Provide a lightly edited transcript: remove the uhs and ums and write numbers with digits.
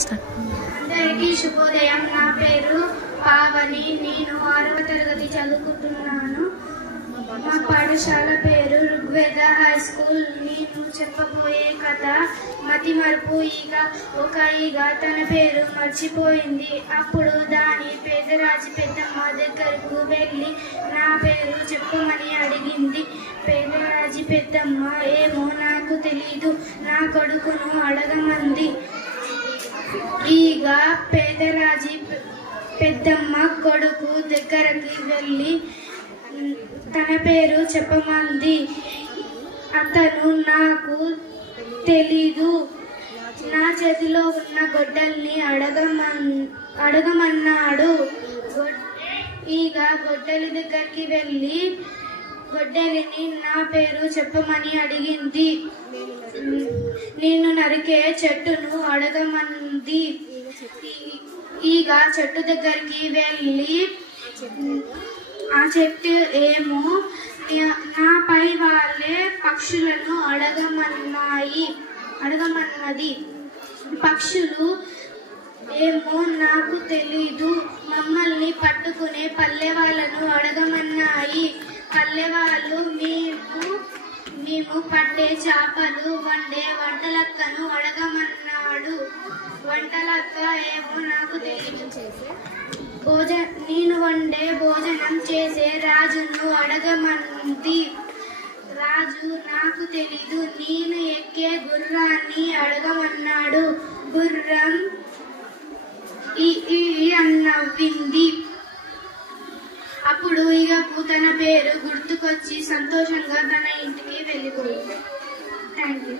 అందరికీ శుభోదయం. నా పేరు పావని. నేను 6వ తరగతి చదువుకుంటున్నాను. మా పాఠశాల పేరు ఋగ్వేద హై స్కూల్. నేను చెప్పబోయే కథ మతిమరుపు ఈగ. ఒక ఈగ తన పేరు మర్చిపోయింది. అప్పుడు దాని పేదరాజు పెద్దమ్మ దగ్గరకు వెళ్ళి నా పేరు చెప్పమని అడిగింది. పేదరాజు పెద్దమ్మ ఏమో నాకు తెలీదు, నా కొడుకును అడగమంది. ఈగ పేదరాజు పెద్దమ్మ కొడుకు దగ్గరికి వెళ్ళి తన పేరు చెప్పమంది. అతను నాకు తెలీదు, నా చేతిలో ఉన్న గొడ్డల్ని అడగమన్నాడు. ఈగ గొడ్డలి దగ్గరికి వెళ్ళి గొడ్డలిని నా పేరు చెప్పమని అడిగింది. నేను నరికే చెట్టును అడగమంది. ఈగ చెట్టు దగ్గరికి వెళ్ళి ఆ చెట్టు ఏమో నాపై వాళ్ళే పక్షులను అడగమన్నది. పక్షులు ఏమో నాకు తెలీదు, మమ్మల్ని పట్టుకునే పల్లెవాళ్ళను అడగమన్నాయి. పల్లెవాళ్ళు మేము పట్టే చేపలు వండే వంటలక్కను అడగమన్నాడు. వంటలక్క ఏమో నాకు తెలీదు, నేను వండే భోజనం చేసే రాజును అడగమంది. రాజు నాకు తెలీదు, నేను ఎక్కే గుర్రాన్ని అడగమన్నాడు. గుర్రం నవ్వింది. అప్పుడు ఈగకు తన పేరు గుర్తుకొచ్చి సంతోషంగా తన ఇంటికి వెళ్ళిపోయింది. Thank you.